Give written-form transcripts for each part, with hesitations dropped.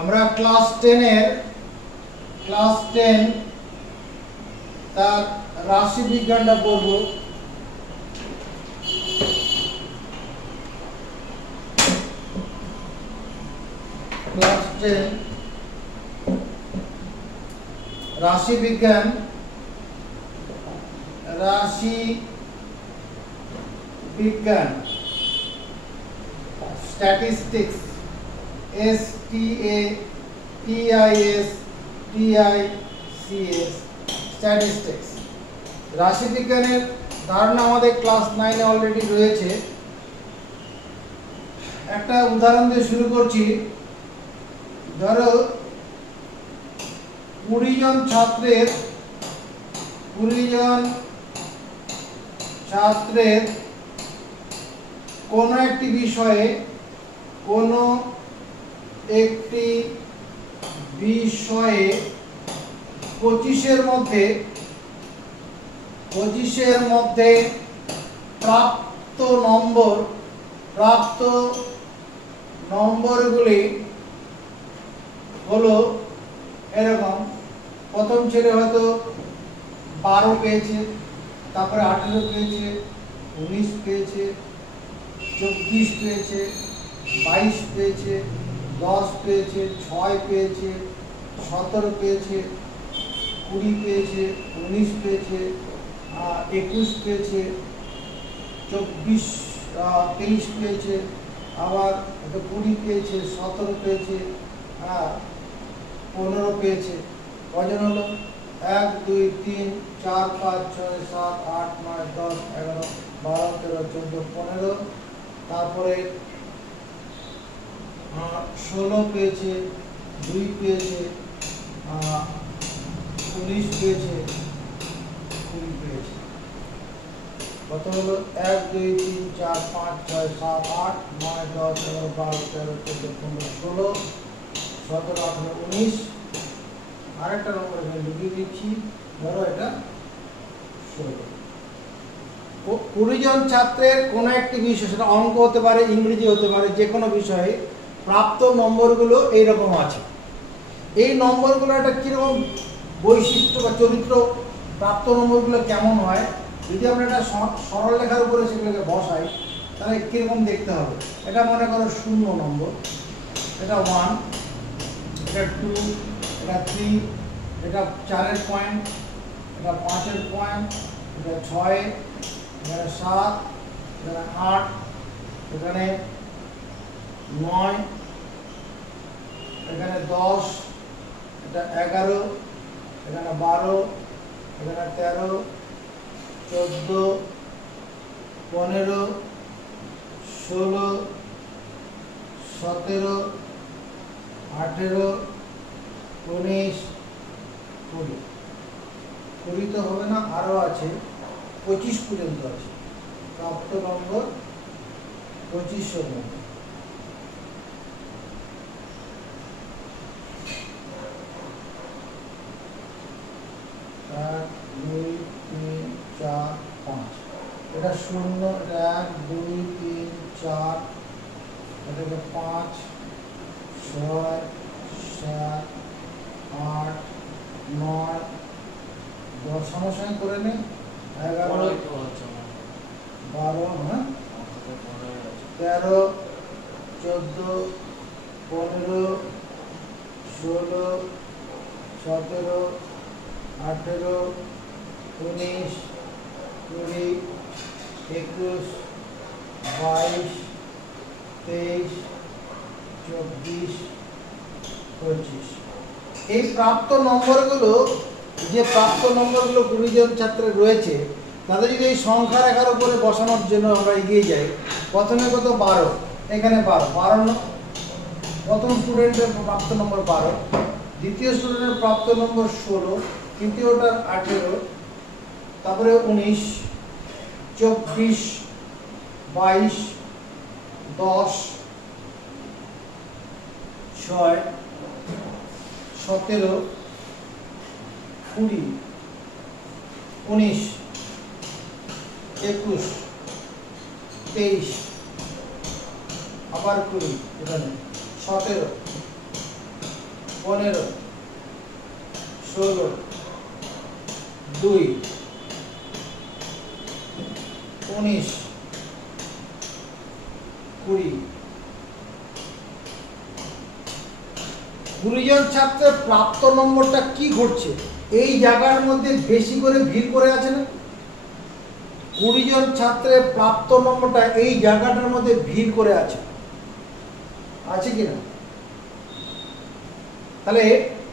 আমরা ক্লাস 10 তার রাশি বিজ্ঞানটা পড়ব। ক্লাস 10 রাশি বিজ্ঞান, স্ট্যাটিস্টিক্স, STATISTICS, স্ট্যাটিস্টিক্স। রাশি বিজ্ঞানের ধারণা আমাদের ক্লাস 9 এ অলরেডি রয়েছে। একটা উদাহরণ দিয়ে শুরু করছি। ধরো 20 জন ছাত্রের কোনো একটি বিষয়ে 25-এর মধ্যে প্রাপ্ত নম্বরগুলি হলো এরকম। প্রথম ছেলে হয়তো 12 পেয়েছে, তারপরে 18 পেয়েছে, 19 পেয়েছে, 24 পেয়েছে, 22 পেয়েছে, 10 পেয়েছে, 6 পেয়েছে, 17 পেয়েছে, 20 পেয়েছে, 19 পেয়েছে, 21 পেয়েছে, 23 পেয়েছে, আবার 20 পেয়েছে, 17 পেয়েছে, 15 পেয়েছে। কজন হলো? 1 2 3 4 5 6 7 8 9 10 11 12 13 14 15। তারপরে 16 পেয়েছে, 2 পেয়েছে, 19 পেয়েছে, 20 পেয়েছে। কত হলো? 1 2 3 4 5 6 7 8 9 10 11 12 13 14 15 16 17 18 19। আরেকটা নম্বর এখানে লিখে দিচ্ছি, ধরো এটা 16। 20 জন ছাত্রের কোনো একটি বিষয়, সেটা অঙ্ক হতে পারে, ইংরেজি হতে পারে, যে কোনো বিষয়ে প্রাপ্ত নম্বরগুলো এইরকম আছে। এই নম্বরগুলো একটা কীরকম বৈশিষ্ট্য বা চরিত্র, প্রাপ্ত নম্বরগুলো কেমন হয়, যদি আমরা এটা সরল লেখার উপরে সেগুলোকে বসাই তাহলে কীরকম দেখতে হবে। এটা মনে করো 0 নম্বর, এটা 1, এটা 2, এটা 3, এটা 4-এর পয়েন্ট, এটা 5-এর পয়েন্ট, এটা 6, এখানে 7, এখানে 8, এখানে 9, এখানে 10, এটা 11, এখানে 12, এখানে 13, 14, 15, 16, 17, 18, 19, 20। 20 তো হবে না, আরও আছে, 25 পর্যন্ত আছে। প্রাপ্ত নম্বর 25-এর মধ্যে। এটা 0, এটা 1 2 3 4, এটাকে 5 6 7 8 9 10 সমস্যা করে নেই, 11 12, হ্যাঁ 13 14 15 16 17 18 19 20 21 22 23 24 25। এই প্রাপ্ত নম্বরগুলো, যে প্রাপ্ত নম্বরগুলো 20 জন ছাত্রের রয়েছে, তাদের যদি এই সংখ্যা রেখার উপরে বসানোর জন্য আমরা এগিয়ে যাই, প্রথমে কত? 12, এখানে 12 প্রথম স্টুডেন্টের প্রাপ্ত নম্বর 12, দ্বিতীয় স্টুডেন্টের প্রাপ্ত নম্বর 16, তৃতীয়টার 18, তারপরে 19, 24, 22, 10, 6, 17, 20, 19, 21, 23, আবার 20, এখানে 17, 15, 16, 2, 19, 20। 20 জন ছাত্রের প্রাপ্ত নম্বরটা কি ঘটছে? এই জায়গার মধ্যে বেশি করে ভিড় করে আছে না? 20 জন ছাত্রের প্রাপ্ত নম্বরটা এই জায়গাটার মধ্যে ভিড় করে আছে কিনা? তাহলে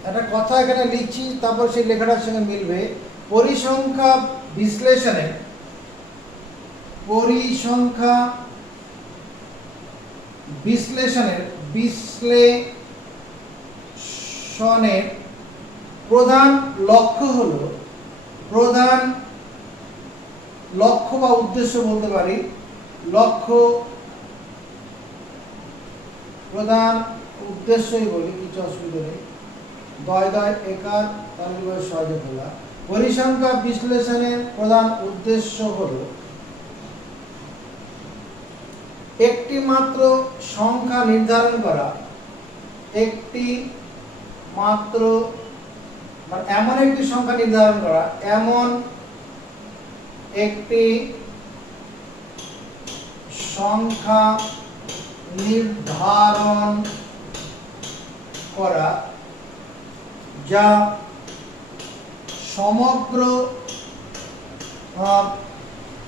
একটা কথা এখানে লিখছি, তারপর সেই লেখাটার সঙ্গে মিলবে। পরিসংখ্যা বিশ্লেষণের প্রধান লক্ষ্য হলো, প্রধান লক্ষ্য বা উদ্দেশ্য বলতে পারি, প্রধান উদ্দেশ্যই বলি, কিছু অসুবিধা নেই। একার তাহলে সহজে বলা। পরিসংখ্যা বিশ্লেষণের প্রধান উদ্দেশ্য হলো একটি মাত্র সংখ্যা নির্ধারণ করা, এমন একটি সংখ্যা নির্ধারণ করা, এমন একটি সংখ্যা নির্ধারণ করা যা সমগ্র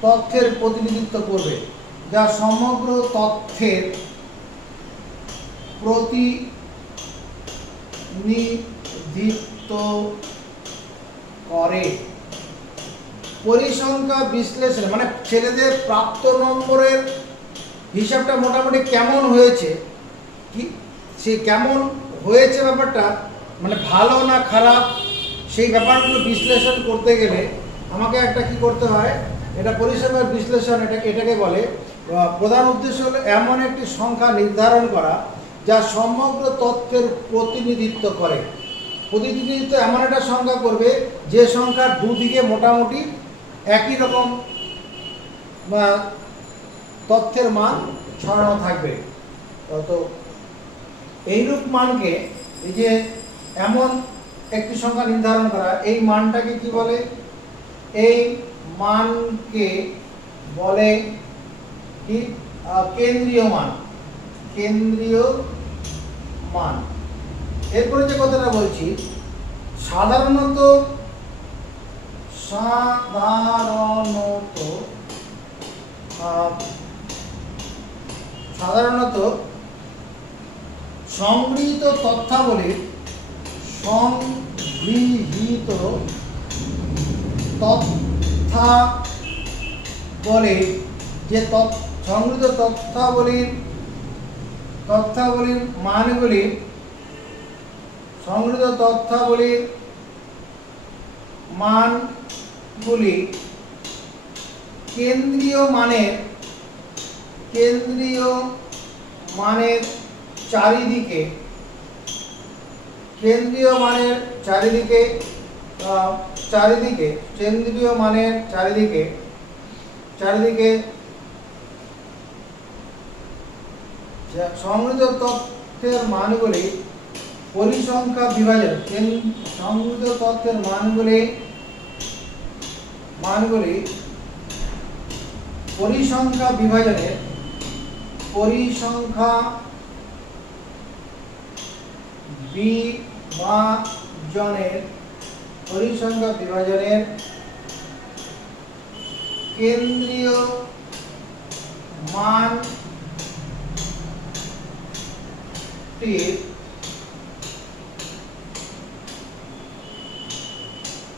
তথ্যের প্রতিনিধিত্ব করবে, যা সমগ্র তথ্যের প্রতিনিধিত্ব করে। পরিসংখ্যা বিশ্লেষণ মানে ছেলেদের প্রাপ্ত নম্বরের হিসাবটা মোটামুটি কেমন হয়েছে, কি সে কেমন হয়েছে ব্যাপারটা, মানে ভালো না খারাপ, সেই ব্যাপারগুলো বিশ্লেষণ করতে গেলে আমাকে একটা কি করতে হয়, এটা পরিসংখ্যার বিশ্লেষণ, এটাকে বলে। প্রধান উদ্দেশ্য হলো এমন একটি সংখ্যা নির্ধারণ করা যা সমগ্র তথ্যের প্রতিনিধিত্ব করে। প্রতিনিধিত্ব এমন একটা সংখ্যা করবে যে সংখ্যার দুদিকে মোটামুটি একই রকম তথ্যের মান ছড়ানো থাকবে। তো এইরূপ মানকে, এই যে এমন একটি সংখ্যা নির্ধারণ করা, এই মানটাকে কি বলে? এই মানকে বলে কি? কেন্দ্রীয় মান। এরপরে যে কথাটা বলছি, সাধারণত সংগৃহীত তথ্যাবলীর যে সংগৃহীত তথ্যাবলীর মানগুলি কেন্দ্রীয় মানের চারিদিকে সংগৃহীত তথ্যের মানগুলি পরিসংখ্যা বিভাজন, সংগৃহীত তথ্যের মানগুলি পরিসংখ্যা বিভাজনের কেন্দ্রীয় মানটির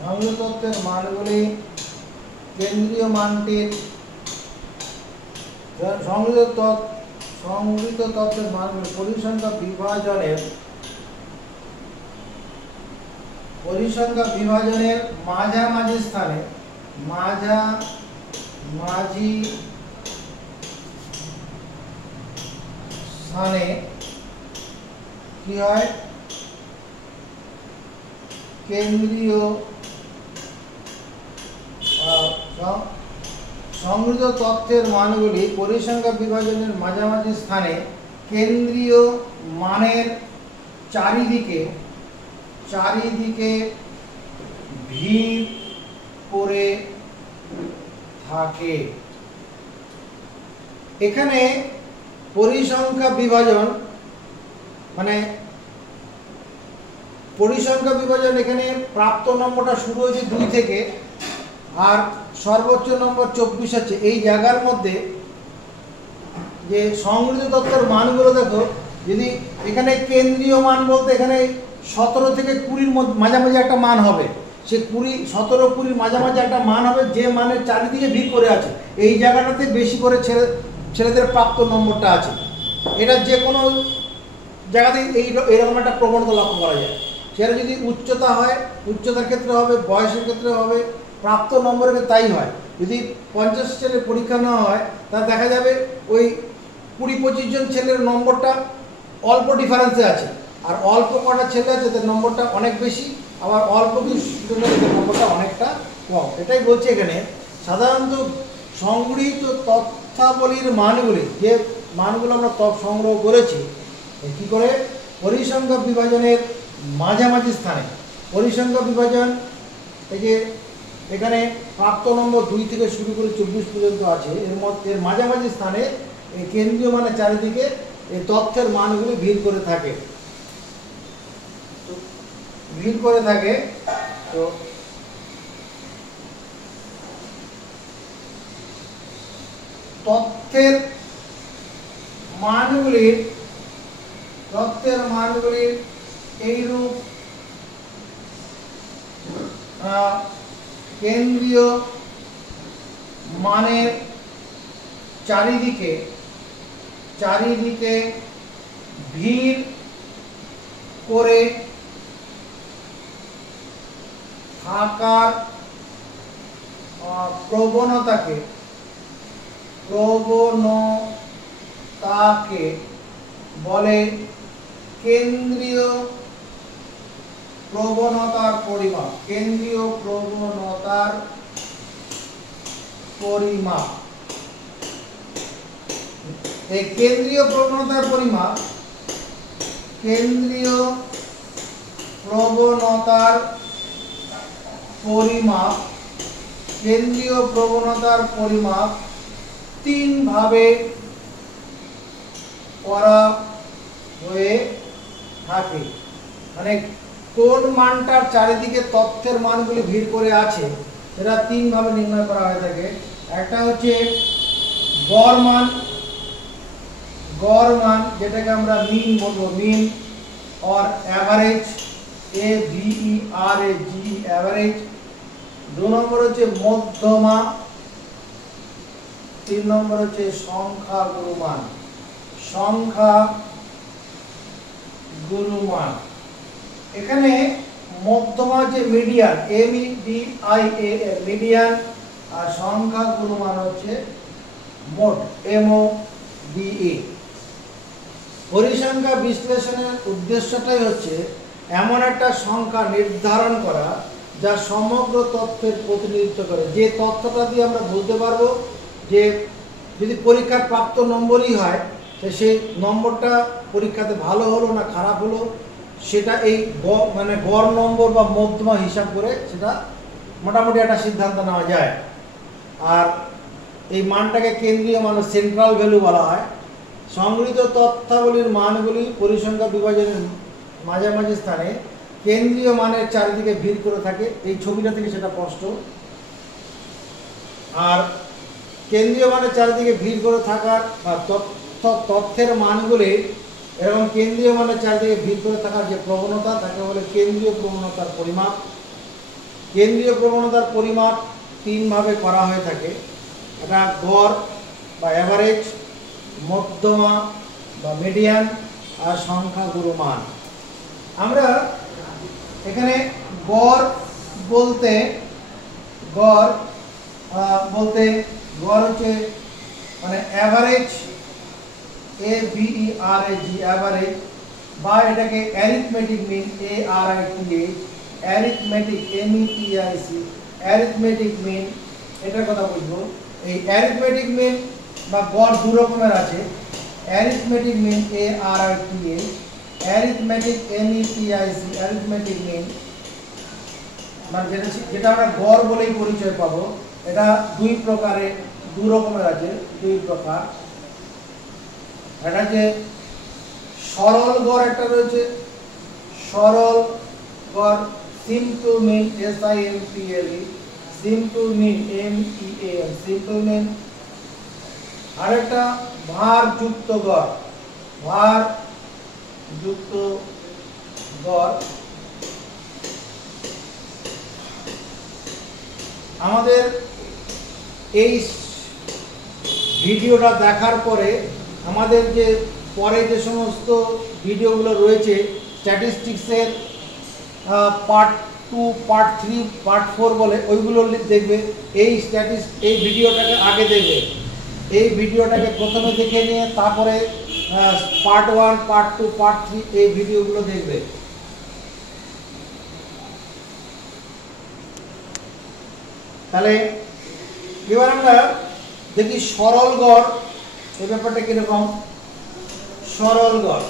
সংগৃহীত তথ্যের মানগুলি কেন্দ্রীয় মানটির সংগৃহীত তথ্যের মানগুলি পরিসংখ্যা বিভাজনের মাঝামাঝি স্থানে কি হয়? কেন্দ্রীয় সংগৃহীত তথ্যের মানগুলি পরিসংখ্যা বিভাজনের মাঝামাঝি স্থানে কেন্দ্রীয় মানের চারিদিকে চারিদিকে ভিড় করে থাকে। এখানে পরিসংখ্যা বিভাজন মানে পরিসংখ্যা বিভাজন, এখানে প্রাপ্ত নম্বরটা শুরু হয়েছে 2 থেকে আর সর্বোচ্চ নম্বর 24 আছে। এই জায়গার মধ্যে যে সংগৃহীত তথ্যের মানগুলো দেখো, যদি এখানে কেন্দ্রীয় মান বলতে এখানে 17 থেকে 20 মাঝামাঝি একটা মান হবে, সে 17-20 মাঝামাঝি একটা মান হবে, যে মানের চারিদিকে ভিড় করে আছে এই জায়গাটাতে বেশি করে ছেলেদের প্রাপ্ত নম্বরটা আছে। এটা যে কোনো জায়গাতে এইরকম একটা প্রবণতা লক্ষ্য করা যায়। সেটা যদি উচ্চতা হয়, উচ্চতার ক্ষেত্রে হবে, বয়সের ক্ষেত্রে হবে, প্রাপ্ত নম্বরের তাই হয়। যদি 50 ছেলের পরীক্ষা নেওয়া হয় তাহলে দেখা যাবে ওই 20-25 জন ছেলের নম্বরটা অল্প ডিফারেন্সে আছে, আর অল্প কটা ছেলে আছে তাদের নম্বরটা অনেক বেশি, আবার অল্প কিছু স্টুডেন্টের নম্বরটা অনেকটা কম। এটাই বলছে এখানে। সাধারণত সংগৃহীত তথ্যাবলীর মানগুলি, যে মানগুলো আমরা সংগ্রহ করেছি কী করে, পরিসংখ্যা বিভাজনের মাঝামাঝি স্থানে। পরিসংখ্যা বিভাজন এই যে এখানে প্রাপ্ত নম্বর 2 থেকে শুরু করে 24 পর্যন্ত আছে, এর মাঝামাঝি স্থানে এই কেন্দ্রীয় মানের চারিদিকে এই তথ্যের মানগুলি ভিড় করে থাকে। তো তথ্যের মানগুলির এইরূপ কেন্দ্রীয় মানের চারিদিকে ভিড় করে থাকার প্রবণতাকে বলে কেন্দ্রীয় প্রবণতার পরিমাপ। কেন্দ্রীয় প্রবণতার পরিমাপ, এই কেন্দ্রীয় প্রবণতার পরিমাপ, কেন্দ্রীয় প্রবণতার পরিমাপ 3 ভাবে করা হয়ে থাকে। মানে কোন মানটার চারিদিকে তথ্যের মানগুলি ভিড় করে আছে সেটা 3 ভাবে নির্ণয় করা হয়ে থাকে। একটা হচ্ছে গড় মান, যেটাকে আমরা মিন বলবো, মিন অর অ্যাভারেজ, AVERAGE, অ্যাভারেজ। 2 নম্বর হচ্ছে মধ্যমা, 3 নম্বর হচ্ছে সংখ্যাগুরু মান। এখানে মধ্যমা যে মিডিয়ান, MEDIAN, মিডিয়ান, আর সংখ্যাগুরু মান হচ্ছে মোড, MODE। পরিসংখ্যা বিশ্লেষণের উদ্দেশ্যটাই হচ্ছে এমন একটা সংখ্যা নির্ধারণ করা যা সমগ্র তথ্যের প্রতিনিধিত্ব করে। যে তথ্যটা দিয়ে আমরা বুঝতে পারবো যে যদি পরীক্ষার প্রাপ্ত নম্বরই হয় তো সেই নম্বরটা পরীক্ষাতে ভালো হলো না খারাপ হলো, সেটা এই মানে গড় নম্বর বা মধ্যমা হিসাব করে সেটা মোটামুটি একটা সিদ্ধান্ত নেওয়া যায়। আর এই মানটাকে কেন্দ্রীয় মান, সেন্ট্রাল ভ্যালু বলা হয়। সংগৃহীত তথ্যাবলীর মানগুলি পরিসংখ্যা বিভাজনের মাঝামাঝি স্থানে কেন্দ্রীয় মানের চারিদিকে ভিড় করে থাকে। এই ছবিটা থেকে সেটা স্পষ্ট। আর কেন্দ্রীয় মানের চারিদিকে ভিড় করে থাকার বা তথ্যের মানগুলি এবং কেন্দ্রীয় মানের চারিদিকে ভিড় করে থাকার যে প্রবণতা তাকে বলে কেন্দ্রীয় প্রবণতার পরিমাপ। কেন্দ্রীয় প্রবণতার পরিমাপ 3 ভাবে করা হয়ে থাকে। এটা গড় বা অ্যাভারেজ, মধ্যমা বা মিডিয়ান, আর সংখ্যাগুরু মান। আমরা এখানে গড় বলতে হচ্ছে মানে অ্যাভারেজ, AVERAGE, অ্যাভারেজ, বা এটাকে arithmetic mean, ARITH, arithmetic, METIC, arithmetic mean, এটার কথা বুঝবো। এই অ্যারিথমেটিক মিন বা গড় 2 রকমের আছে। Arithmetic mean, ARITH, arithmetic METIC arithmetic mean মানে যেটা আমরা গড় বলেই পরিচয় পাবো। এটা দুই রকমের আছে, দুই প্রকার। এটা যে সরল গড় একটা রয়েছে, সরল গড় সিম্পল মিন SIMPLE, সিম্পল মিন MEAN সিম্পল মিন। আরেকটা ভার যুক্ত গড়, ভার যুক্ত গড়। আমাদের এই ভিডিওটা দেখার পরে আমাদের যে পরে যে সমস্ত ভিডিওগুলো রয়েছে স্ট্যাটিস্টিক্সের পার্ট 2, পার্ট 3, পার্ট 4 বলে, ওইগুলো দেখবে। এই ভিডিওটাকে আগে দেখবে, এই ভিডিওটাকে প্রথমে দেখে নিয়ে তারপরে পার্ট 1, পার্ট 2, পার্ট 3 এই ভিডিওগুলো দেখবে। তাহলে এবার আমরা দেখি সরল গড় এই ব্যাপারটা কিরকম। সরল গড়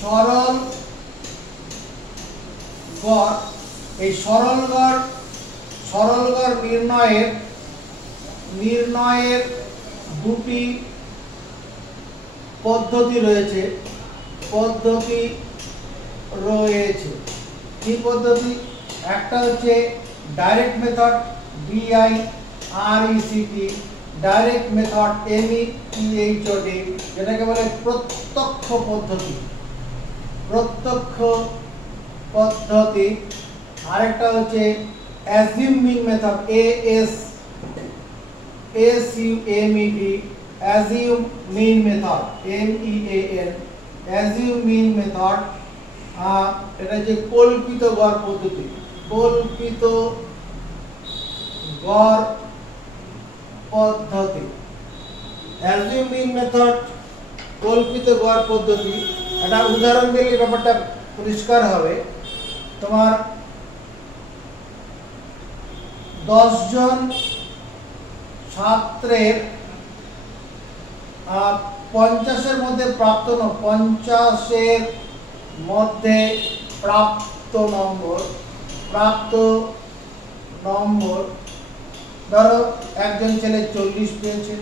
সরল গড়, এই সরল গড় নির্ণয়ের দুটি পদ্ধতি রয়েছে। কি পদ্ধতি? একটা হচ্ছে direct method DIRECT, direct method METHOD, যেটাকে বলে প্রত্যক্ষ পদ্ধতি। আরেকটা হচ্ছে অ্যাজিউম মিন মেথড ASUMED, অ্যাজিউম মিন মেথড MEAN, অ্যাজিউম মিন মেথড। এটা যে কল্পিত গড় পদ্ধতি, অ্যাজিউম মিন মেথড, কল্পিত গড় পদ্ধতি। একটা উদাহরণ দিলে ব্যাপারটা পরিষ্কার হবে। তোমার 10 জন ছাত্রের 50-এর মধ্যে প্রাপ্ত নম্বর ধরো একজন ছেলে 40 পেয়েছে,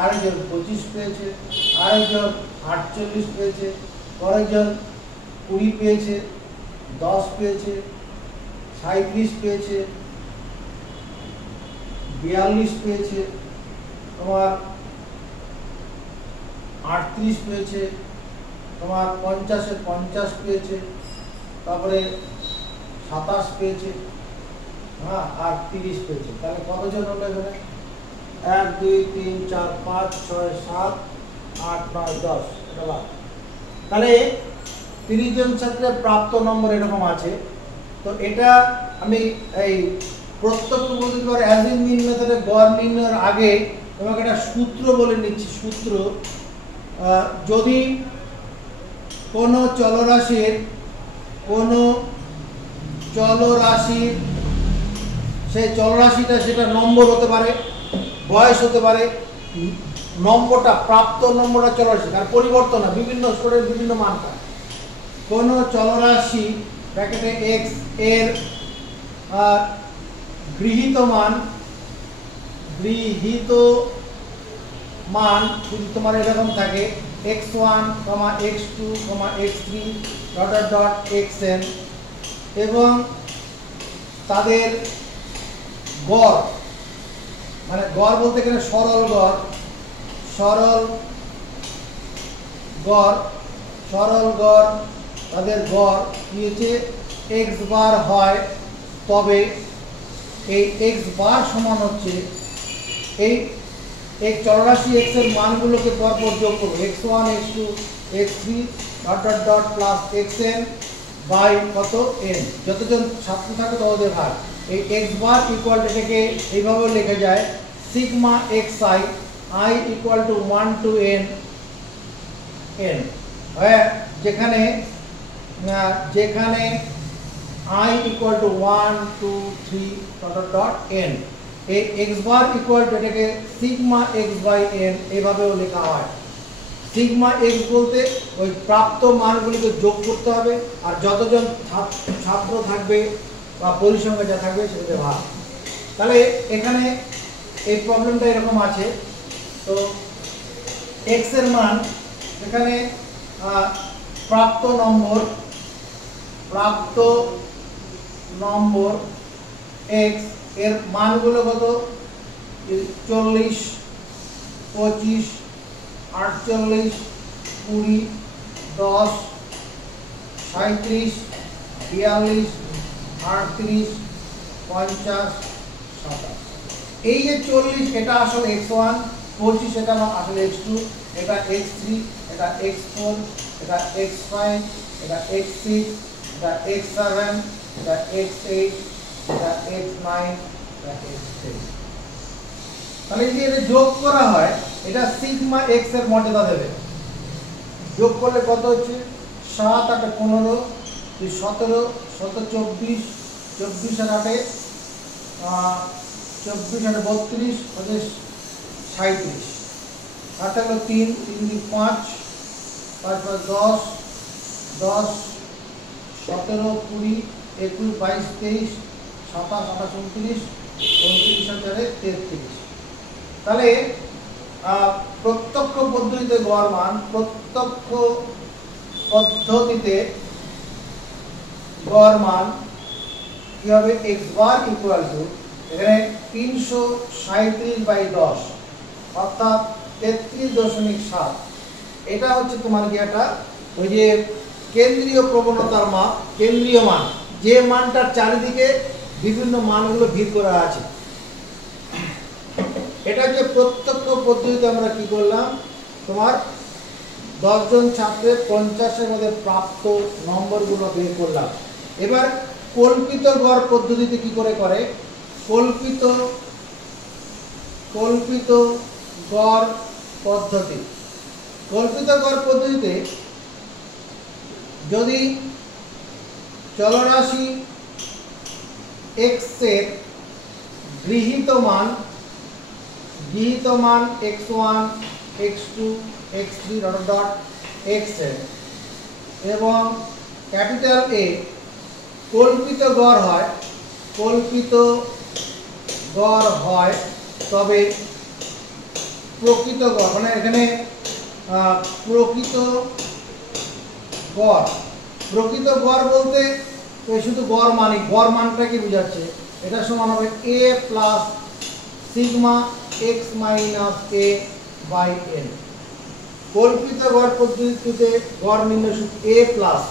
আরেকজন 25 পেয়েছে, আরেকজন 48 পেয়েছে, আরেকজন 20 পেয়েছে, 10 পেয়েছে, 37 পেয়েছে, 42 পেয়েছে, তোমার 38 পেয়েছে, তোমার 50-এ 50 পেয়েছে, তারপরে 27 পেয়েছে, হ্যাঁ, আর 30 পেয়েছে। তাহলে কতজন হলো এখানে? 1 2 3 4 5 6 7 8 9 10। এটা বাদ। তাহলে 30 জন ছাত্রের প্রাপ্ত নম্বর এরকম আছে। তো এটা আমি এই প্রত্যক্ষ পদ্ধতি বা অ্যাজিউম মিন মেথডে গড় নির্ণয়ের আগে তোমাকে একটা সূত্র বলে নিচ্ছি। সূত্র, যদি কোনো চলরাশির সেই চলরাশিটা সেটা নম্বর হতে পারে, বয়স হতে পারে, নম্বরটা প্রাপ্ত নম্বরটা চলরাশি আর পরিবর্তন না, বিভিন্ন স্তরের বিভিন্ন মান পায়। কোনো চলরাশি ব্র্যাকেটে x এর গৃহীত মান যদি তোমার এরকম থাকে x1, x2, x3 ... xn, এবং তাদের গড়, মানে গড় বলতে গেলে সরল গড় তাদের গড় কি হচ্ছে x বার হয়, তবে এই x বার সমান হচ্ছে এই চলরাশি x এর মানগুলোকে পরপর যোগ করব, x1, x2, x3 ... plus xn by কত n, যতজন ছাত্র থাকে ততদের ভাগ। এই x বার ইকুয়াল এটাকে এইভাবে লেখা যায় sigma xi i equal to 1 to n n where যেখানে i equal to 1 2 3 dot n এই x bar equal to এটাকে sigma x by n এভাবেও লেখা হয়। সিগমা x বলতে ওই প্রাপ্ত মানগুলিকে যোগ করতে হবে আর যতজন ছাত্র থাকবে বা পরিসংখ্যা যা থাকবে সেটাকে ভাগ। তাহলে এখানে এই প্রবলেমটা এরকম আছে, তো x এর মান এখানে প্রাপ্ত নম্বর x এর মানগুলো কত 40 25 48 20 10 37 42 38 50 27 এই যে 40 এটা আসলে x1, 25 এটা আসলে x2, এটা x3, এটা x4, এটা x5, এটা x6, এটা x7, এটা x8, এটা x9, এটা x10। তাহলে যদি এটা যোগ করা হয় এটা সিগমা x এর মর্যাদা দেবে। যোগ করলে কত হচ্ছে 7 8 15 17 17 24 24 আর 8 24 আর 32 হচ্ছে 37 আর থাকলো 3 3 5 5 5 10 10 17 20 21 22 23 27 28 29 29 আর 33। তাহলে প্রত্যক্ষ পদ্ধতিতে গড় মান, প্রত্যক্ষ পদ্ধতিতে গড় মান কি হবে x বার ইকুয়াল টু এখানে 337/10 অর্থাৎ 33.7। এটা হচ্ছে তোমার কি একটা ওই যে কেন্দ্রীয় প্রবণতার মান, কেন্দ্রীয় মান যে মানটার চারিদিকে বিভিন্ন মানগুলো ভিড় করা আছে। এটা যে প্রত্যক্ষ পদ্ধতিতে আমরা কি করলাম, তোমার 10 জন ছাত্রের 50-এর মধ্যে প্রাপ্ত নম্বরগুলো বের করলাম। এবার কল্পিত গড় পদ্ধতিতে কি করে কল্পিত গড় পদ্ধতি। কল্পিত গড় পদ্ধতিতে যদি চলরাশি x এর গৃহীত মান x1 x2 x3 dot xn এবং ক্যাপিটাল A কল্পিত গড় হয় তবে প্রকৃত গড় মানে এখানে প্রকৃত গড় বলতে শুধু গড় মানটা কি বোঝাচ্ছে, এটা সমান হবে a plus sigma x minus a by n। কল্পিত গড় পদ্ধতিতে গড় নির্ণয় সূত্র a প্লাস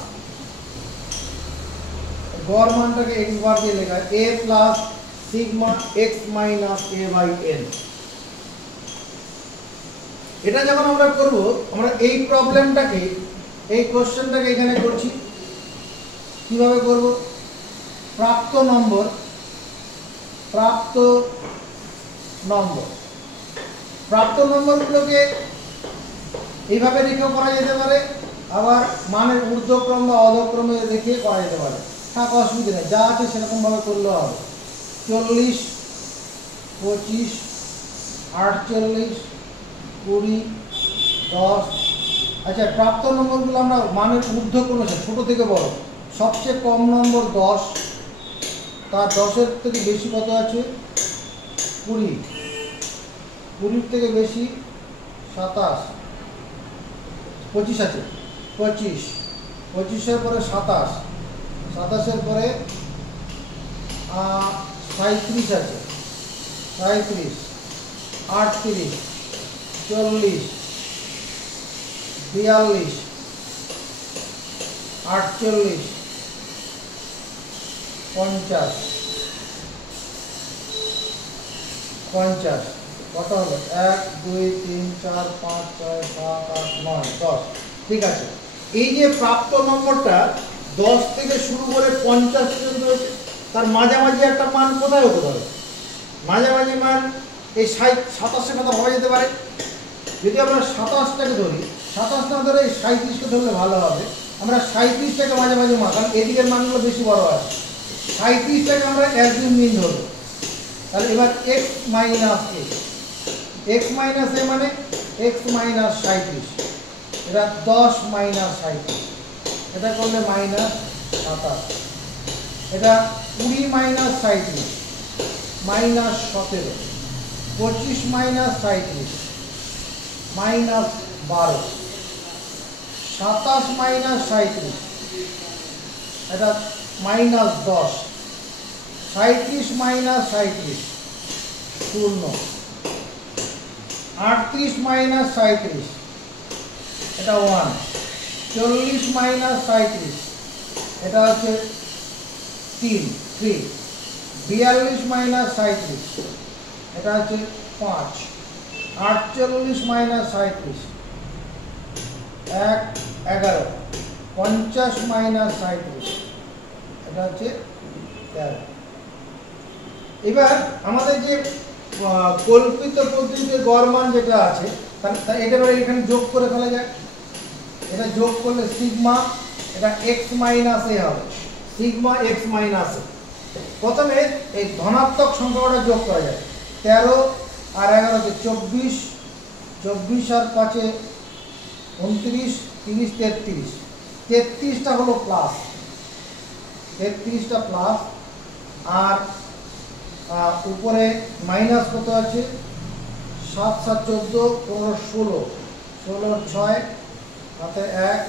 গড় মানটাকে x বার দিয়ে লেখা a plus sigma x minus a by n। এটা যখন আমরা করব, আমরা এই প্রবলেমটাকে এই কোশ্চেনটাকে এখানে করছি কিভাবে করব, প্রাপ্ত নম্বরগুলোকে এইভাবে রেখেও করা যেতে পারে, আবার মানের ঊর্ধ্বক্রম বা অধক্রমে রেখে করা যেতে পারে। থাক অসুবিধা নেই, যা আছে সেরকমভাবে করলেও হবে। 40 25 48 20 10। আচ্ছা, প্রাপ্ত নম্বরগুলো আমরা মানের ঊর্ধ্বক্রমে ছোট থেকে বড়, সবচেয়ে কম নম্বর 10, তার 10-এর থেকে বেশি কত আছে 20, 20-র থেকে বেশি 27, 25 আছে 25, 25-এর পরে 27, 27-এর পরে 37 আছে 37, 38, 40, 42, 48, 50, 50 কত হলো 1 2 3 4 5 6 7 8 9 10। ঠিক আছে, এই যে প্রাপ্ত নম্বরটা 10 থেকে শুরু করে 50 পর্যন্ত রয়েছে, তার মাঝামাঝি একটা মান কোথায় হতে পারে? মাঝামাঝি মান এই 27-এর কথা ভাবা যেতে পারে। যদি আমরা 27টাকে ধরি, 27 না ধরে 37কে ধরলে ভালো হবে। আমরা 37টাকে মাঝে মাঝে কারণ এদিকের মানগুলো বেশি বড় আছে, 37টাকে আমরা একদিন মিন ধরবো। তাহলে এবার x minus a, x minus a মানে x মাইনাস 37, এটা 10 মাইনাস 37, এটা করলে মাইনাস 27, এটা 20 minus 37 minus 17, 25 minus 37 minus 12, 27 minus 37 এটা মাইনাস 10, 37 মাইনাস 37 0, 38 মাইনাস 37 এটা 1, 40 মাইনাস 37 এটা হচ্ছে 3, 42 মাইনাস 37 এটা হচ্ছে 5, 48 মাইনাস 37 1, 11, 50 মাইনাস 37 এটা হচ্ছে 13। এবার আমাদের যে কল্পিত পদ্ধতিতে গড় মান যেটা আছে এটা এখানে যোগ করে ফেলা যায়। এটা যোগ করলে সিগমা, এটা x মাইনাস a হবে, সিগমা x মাইনাস a। প্রথমে এই ধনাত্মক সংখ্যাটা যোগ করা যায়, 13 আর 11 কে 24, 24 আর 5 এ 29, 30, 33, 33টা হলো প্লাস, 33টা প্লাস, আর উপরে মাইনাস কত আছে 7 7 14, 15 16, 16 6 হাতে 1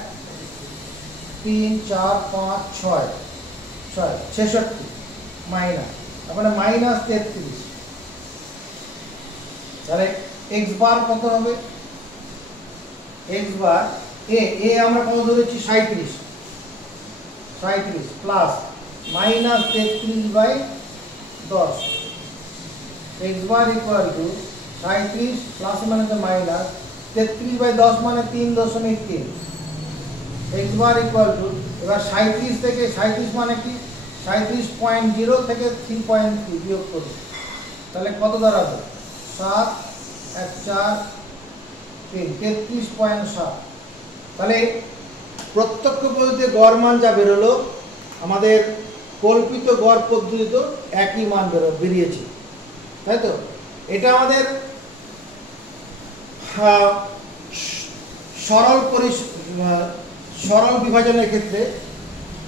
3 4 5 6 6 66 মাইনাস, তারপরে মাইনাস 33। তাহলে x বার কত হবে, x বার a আমরা কত ধরেছি 37 plus minus 33/10, x bar equal two 37 plus মানে তো মাইনাস 33/10 মানে 3.3, x বার ইকুয়াল টু এবার 37 থেকে 37 মানে কি 37.0 থেকে 3.3 বিয়োগ করব, তাহলে কত দাঁড়াবে 7 1 4 3 33.7। তাহলে প্রত্যক্ষ পদ্ধতিতে গড় মান যা বেরোলো আমাদের কল্পিত গড় পদ্ধতিতে একই মান বেরিয়েছে, তাই তো। এটা আমাদের সরল বিভাজনের ক্ষেত্রে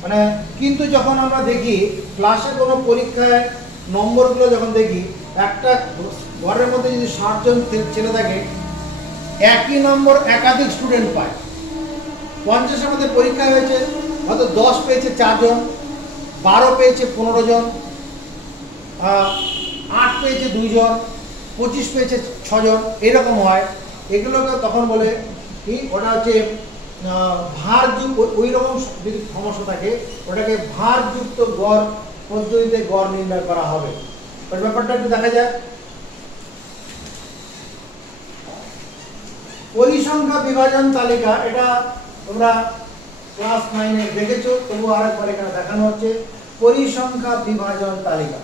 মানে, কিন্তু যখন আমরা দেখি ক্লাসে কোনো পরীক্ষায় নম্বরগুলো যখন দেখি একটা ঘরের মধ্যে যদি 60 জন ছেলে থাকে একই নম্বর একাধিক স্টুডেন্ট পায়। 50-এর মধ্যে পরীক্ষা হয়েছে, হয়তো 10 পেয়েছে 4 জন, 12 পেয়েছে 15 জন, 8 পেয়েছে 2 জন, 25 পেয়েছে 6 জন, এরকম হয়। এগুলোকে তখন বলে কি, ওটা হচ্ছে ভারযুক্ত, ওই রকম যদি সমস্যা থাকে ওটাকে ভারযুক্ত গড় পদ্ধতিতে গড় নির্ণয় করা হবে। ওই ব্যাপারটা একটু দেখা যায়। পরিসংখ্যা বিভাজন তালিকা, এটা তোমরা ক্লাস 9-এ দেখেছো, তবু আরেকবার এখানে দেখানো হচ্ছে। পরিসংখ্যা বিভাজন তালিকা,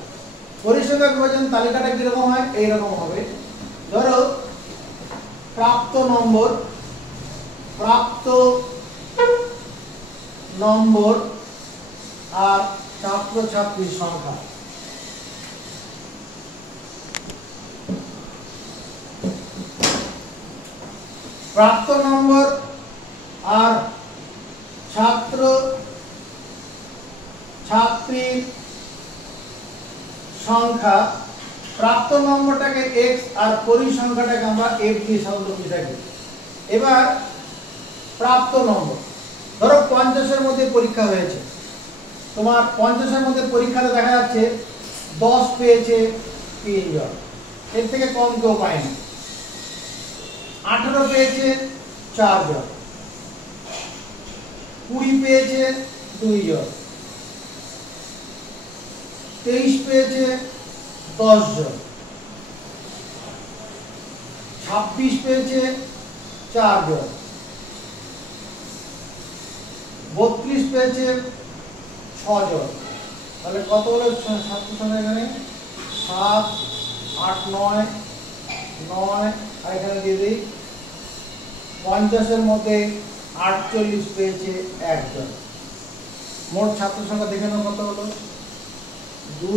পরিসংখ্যা বিভাজন তালিকাটা কিরকম হয়, এইরকম হবে। ধরো প্রাপ্ত নম্বর আর ছাত্রছাত্রীর সংখ্যা। প্রাপ্ত নম্বর আর ছাত্র ছাত্রীর সংখ্যা, প্রাপ্ত নম্বরটাকে x আর পরিসংখ্যাটাকে আমরা f দিয়ে সংযুক্ত থাকি। এবার প্রাপ্ত নম্বর, ধরো 50-এর মধ্যে পরীক্ষা হয়েছে, তোমার 50-এর মধ্যে পরীক্ষাতে দেখা যাচ্ছে 10 পেয়েছে 3 জন, এর থেকে কম কেউ পায়নি। 18 পেয়েছে 4 জন, 20 পেয়েছে 2 জন, 23 পেয়েছে 10 জন, 26 পেয়েছে 4 জন, 32 পেয়েছে 6 জন। তাহলে কত হলো ছাত্র সংখ্যা এখানে 7 8 9 9, আর এখানে দিয়ে দিই 50-এর মধ্যে 48 পেয়েছে একজন। মোট ছাত্র সংখ্যা দেখে নাও কত হলো। 2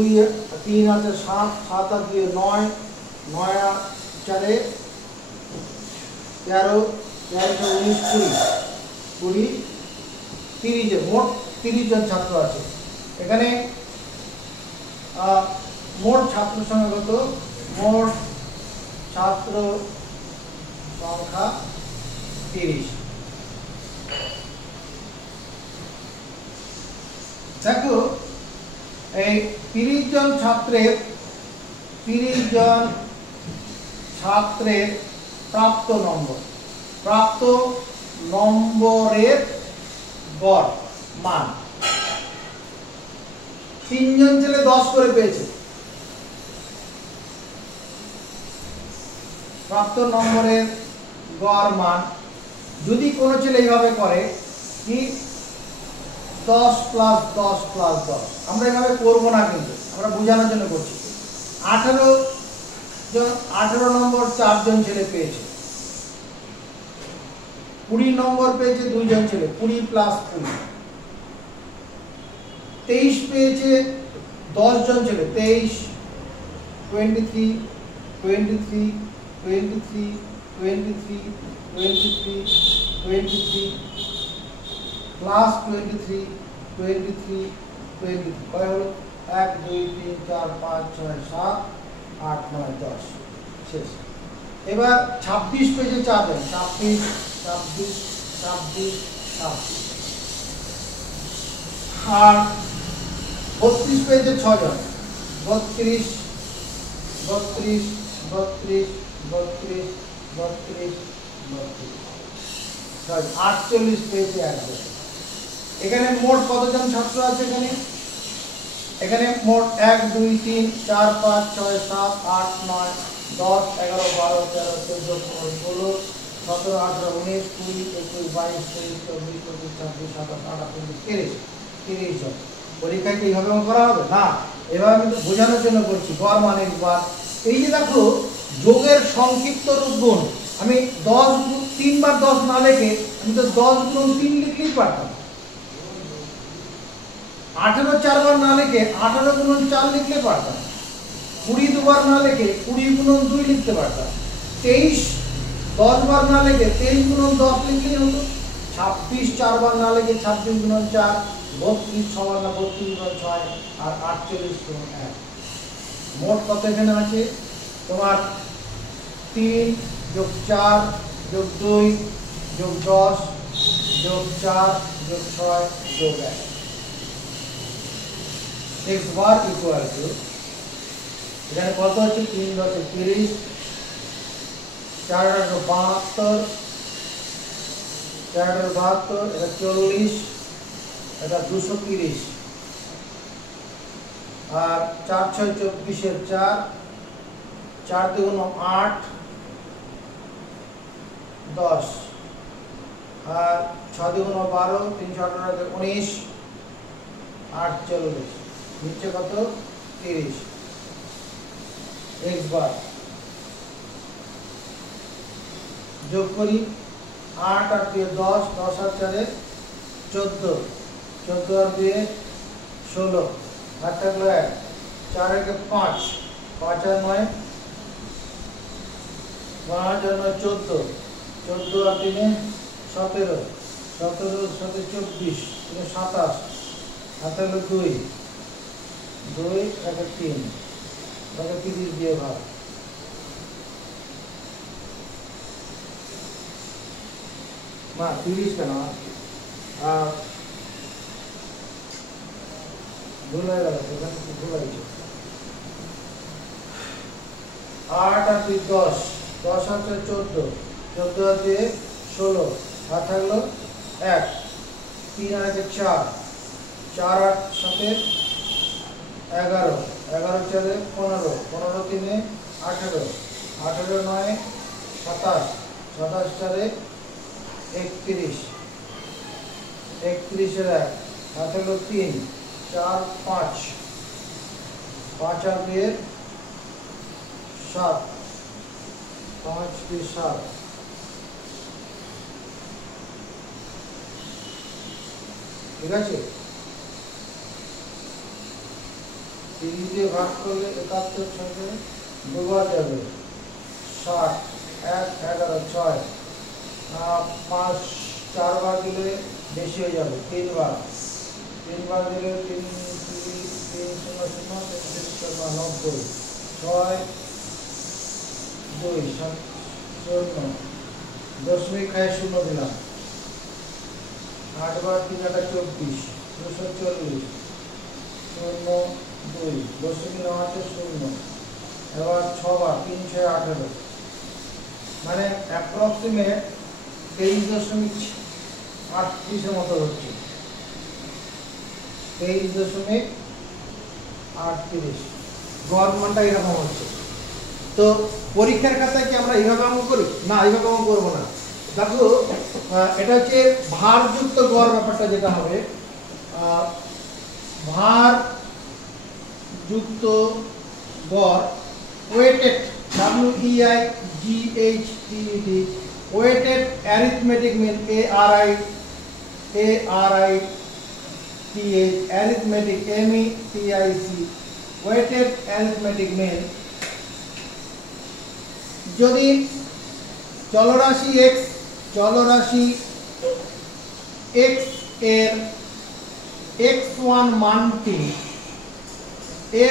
3 আছে 7, 7 আর 2 9, 9 আর 4 13, 13 19 20 30 জন, মোট 30 জন ছাত্র আছে এখানে। মোট ছাত্র সংখ্যা কত? মোট ছাত্র সংখ্যা 30। দেখো এই 30 জন ছাত্রের প্রাপ্ত নম্বরের গড় মান। 3 জন ছেলে 10 করে পেয়েছে। প্রাপ্ত নম্বরের গড় মান যদি কোনো ছেলে এইভাবে করে কি 10 + 10 + 10, আমরা এভাবে করবো না, কিন্তু আমরা বোঝানোর জন্য করছি। 18 নম্বর 4 জন ছেলে পেয়েছে। 20 নম্বর পেয়েছে 2 জন ছেলে, 20 + 20। 23 পেয়েছে 10 জন ছেলে, 23 23 23 23 23 23 23 প্লাস 23 23 23 কয় হলো? 1 2 3 4 5 6 7 8 9 10 শেষ। এবার 26 পেয়েছে 4 জন, 26 26 26 26। আর 32 পেয়েছে 6 জন, 32 32 32 32 32 32 48 পেয়েছে একজন। এখানে মোট কতজন ছাত্র আছে? এখানে মোট 1 2 3 4 5 6 7 8 9 10 11 12 13 14 15 16 17 18 19 20 21 22 23 24 25 26 27 28 29 30 জন। পরীক্ষায় কি এইভাবে করা হবে না, এভাবে আমি তো বোঝানোর জন্য করছি। গড় মানের বার এই যে দেখো যোগের সংক্ষিপ্ত রূপ গুণ, আমি 10 3 বার 10 না লিখে আমি তো 10 × 3 লিখলেই পারতাম। 18 4 বার না লিখে 18 × 4 লিখলে পারতাম। 20 2 বার না লিখে 20 × 2 লিখতে পারতাম। 23 10 বার না লিখে 23 × 10 লিখলেই হতো। 26 4 বার না লিখে 26 × 4, 32 6 বার না 32 × 6 আর 48 × 1। মোট কত এখানে আছে? তোমার 3 + 4 + 2 + 10 + 4 + 6 + 1। x বার ইকুয়াল টু এখানে কত আছে? 3 × 10 30, 4 × 8 72, 4 × 8 72, এটা 40, এটা 230 আর 4 6 24 4, 4 2 8 10 আর 6 2 12, 3 6 18 19 8 40, নিচে কত? 30। x বার যোগ করি 8 আর 2 10, 10 আর 4 14, 14 আর 2 16, আর থাকলো 1, 4 1 5, 5 আর 9 5 আর 9 14, 14 আর 3 17, 17 সাথে 24 27, আর থাকলো 2 2 1 3, 30 দিয়ে ভাগ। না 30 কেন ভুল হয়ে গেল, সেখানে ভুল হয়েছে। 8 আর 2 10, 10 আর 4 14, 14 আর 2 16, আর থাকলো 1, 3 আর 4, 4 আর 7 11, 11 4 15, 15 3 18, 18 9 27, 27 4 31, 31 এর 1, আর থাকলো 3 4 5, 5 আর 2 7, 5 2 7, ঠিক আছে, 3 দিয়ে ভাগ করলে 71 থাকে, দুবার যাবে 60, 1 11 6, 5 4 বার দিলে বেশি হয়ে যাবে, 3 বার দিলে 3 3 0 0 90, 6 2 7 14, দশমিক খায় 0 দিলাম, 8 বার 3 8 24, 240, 0 2, দশমিক নেওয়া আছে 0, এবার 6 বার 3 6 18, মানে অ্যাপ্রক্সিমেট 23.38 এর মতো হচ্ছে, 23.38 গড় মানটা এরকম হচ্ছে। তো পরীক্ষার খাতায় কি আমরা এইভাবে অঙ্ক করি? না, এইভাবে অঙ্ক করবো না। দেখো এটা হচ্ছে ভারযুক্ত গড় ব্যাপারটা যেটা হবে, ভার যুক্ত গড়, weighted, WEIGHTED, weighted arithmetic mean, ARITH, arithmetic METIC, weighted arithmetic mean. যদি চলরাশি x এর x1 মানটি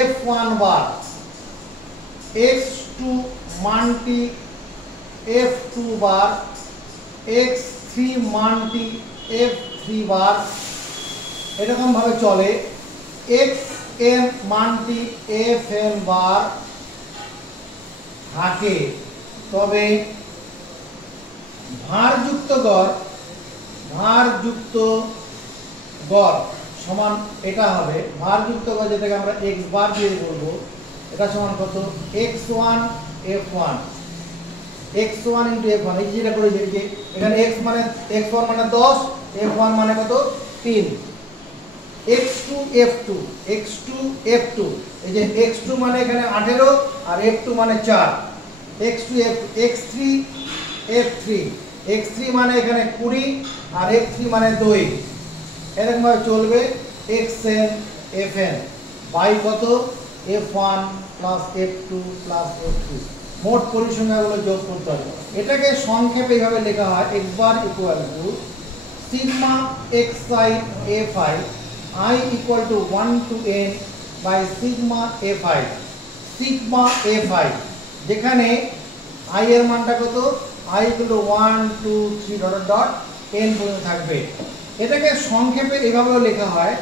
f1 বার, x2 মানটি f2 বার, x3 মানটি f3 বার, এরকম ভাবে চলে, xn মানটি fn বার থাকে, তবে ভারযুক্ত গড় সমান এটা হবে, ভারযুক্ত গড় যেটাকে আমরা x বার দিয়ে বলবো, এটা সমান কত, x1 f1, x1 * f1, এই যেটা করে যে এখানে x মানে x1 মানে 10, f1 মানে কত 3, x2 f2, এই যে x2 মানে এখানে 18 আর f2 মানে 4, x2 x3 f3, x3 মানে এখানে 20 আর f3 মানে 2, এরকম ভাবে চলবে xn fn বাই কত, f1 plus f2 plus f3, মোট পরিসংখ্যাগুলো যোগ করতে হবে। এটাকে সংক্ষেপে এইভাবে লেখা হয়, x bar equal to sigma xi fi, I equal to 1 to n by sigma fi, sigma fi, যেখানে i এর মানটা কত, i equal to 1 2 3 dot dot n পর্যন্ত থাকবে। এটাকে সংক্ষেপে এভাবেও লেখা হয়,